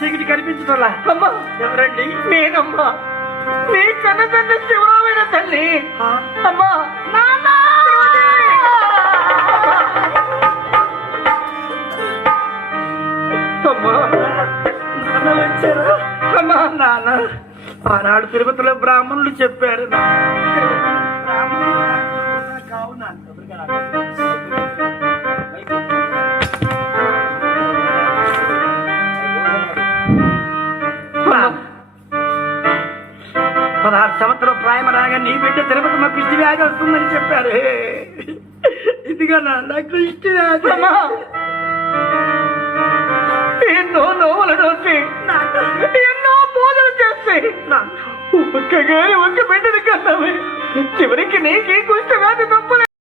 చీకటి కనిపించటోలా. అమ్మా ఎవరండి? నేనమ్మా నీ కన్న తండ్రి శివరామైన తల్లి. అమ్మా అమ్మా నాన్న వచ్చారా? అమ్మా నాన్న ఆనాడు తిరుపతిలో బ్రాహ్మణులు చెప్పారు. పదహారు సంవత్సరం ప్రాయం రాగా నీ బిడ్డ తిరుపతి మా కృష్ణ వ్యాధి వస్తుందని చెప్పారు. ఇదిగా నాన్న కృష్ణ వ్యాధి. ఎన్నో నోవులు నోచి ఎన్నో పూజలు చేసి ఒక్కగాని ఒక్క బిడ్డని కన్నామే. చివరికి నీకు కుష్ఠ వ్యాధి తప్పలే.